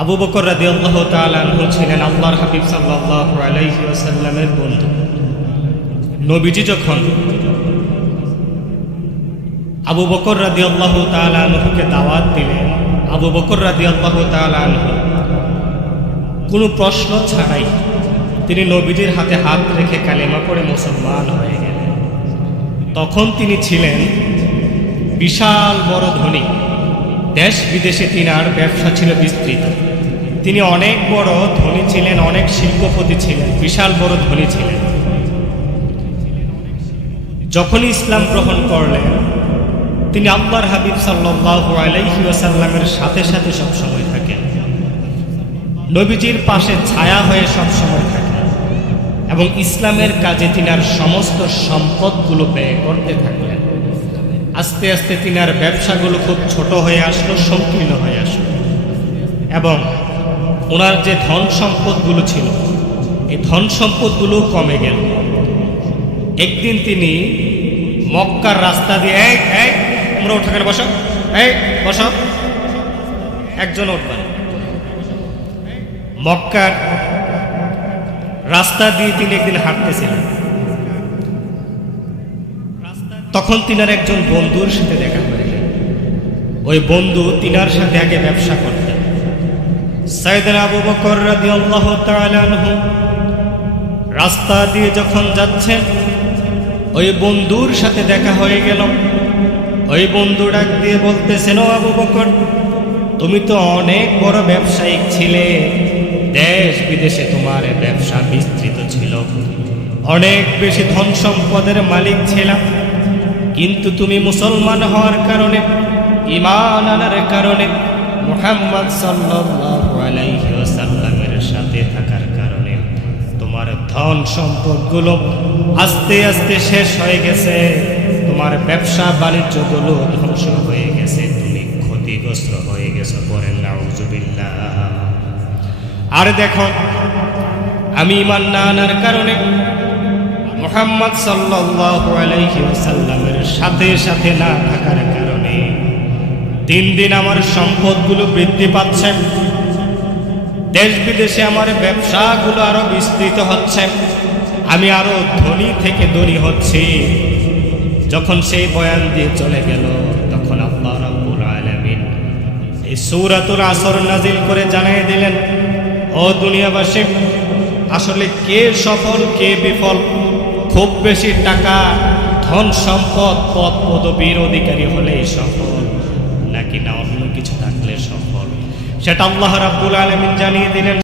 আবু বকর রাদিয়াল্লাহু তাআলা আনহু ছিলেন আল্লাহর হাবিব সাল্লাল্লাহু আলাইহি ওয়াসাল্লামের বন্ধু। নবীজি যখন আবু বকর রাদিয়াল্লাহু তাআলা আনহুকে দাওয়াত দিলেন, আবু বকর রাদিয়াল্লাহু তাআলা আনহু কোনো প্রশ্ন ছাড়াই তিনি নবীজির হাতে হাত রেখে কালেমা পড়ে মুসলমান হয়ে গেলেন। তখন তিনি ছিলেন বিশাল বড় ধনী, দেশ বিদেশে তিনার ব্যবসা ছিল বিস্তৃত। তিনি অনেক বড় ধনী ছিলেন, অনেক শিল্পপতি ছিলেন, বিশাল বড় ধনী ছিলেন। যখনই ইসলাম গ্রহণ করলেন, তিনি আল্লাহর হাবিব সাল্লাল্লাহু আলাইহি ওয়াসাল্লামের সাথে সাথে সবসময় থাকেন, নবীজির পাশে ছায়া হয়ে সবসময় থাকেন এবং ইসলামের কাজে তিনার সমস্ত সম্পদগুলো ব্যয় করতে থাকলেন। আস্তে আস্তে তিনার ব্যবসাগুলো খুব ছোট হয়ে আসলো, সংকীর্ণ হয়ে আসলো এবং ওনার যে ধন সম্পদগুলো ছিল, এই ধন সম্পদগুলো কমে গেল। একদিন তিনি মক্কার রাস্তা দিয়ে তোমরা ওঠা কেন, বসো, বসো, একজন উঠবেন। মক্কার রাস্তা দিয়ে তিনি একদিন হাঁটতেছিলেন। তখন তিনার একজন বন্ধুর সাথে দেখা হয়ে গেল। ওই বন্ধু তিনার সাথে আগে ব্যবসা করতেন। সাইয়েদনা আবু বকর রাদিয়াল্লাহু তাআলা আনহু রাস্তা দিয়ে যখন যাচ্ছেন, ওই বন্ধুর সাথে দেখা হয়ে গেল। ওই বন্ধু ডাক দিয়ে বলতেছেন, ও আবু বকর, তুমি তো অনেক বড় ব্যবসায়িক ছিলে, দেশ বিদেশে তোমার ব্যবসা বিস্তৃত ছিল, অনেক বেশি ধন সম্পদের মালিক ছিলাম, কিন্তু তুমি মুসলমান হওয়ার কারণে, ঈমান আনার কারণে, মুহাম্মদ সাল্লাল্লাহু আলাইহি ওয়াসাল্লামের সাথে থাকার কারণে তোমার ধন সম্পদগুলো আস্তে আস্তে শেষ হয়ে গেছে, তোমার ব্যবসা বাণিজ্যগুলো ধ্বংস হয়ে গেছে, তুমি ক্ষতিগ্রস্ত হয়ে গেছো। বলেন নাউযুবিল্লাহ। আর দেখো, আমি ঈমান না আনার কারণে, মুহাম্মদ সাল্লাল্লাহু আলাইহি ওয়াসাল্লামের সাথে সাথে না থাকার কারণে দিন দিন আমার সম্পদগুলো বৃদ্ধি পাচ্ছে, দেশ বিদেশে আমার ব্যবসাগুলো আরো বিস্তৃত হচ্ছে, আমি আরো ধনী থেকে ধনী হচ্ছি। যখন সেই বয়ান দিয়ে চলে গেল, তখন আল্লাহ রাব্বুল আলামিন এই সূরাতুল আসর নাজিল করে জানিয়ে দিলেন, ও দুনিয়াবাসী, আসলে কে সফল কে বিফল? খুব বেশি টাকা, ধন সম্পদ, পদ পদবীর অধিকারী হলেই সফল, নাকি না অন্য কিছু থাকলে সফল? সেটা আল্লাহ রাব্বুল আলামিন জানিয়ে দিলেন।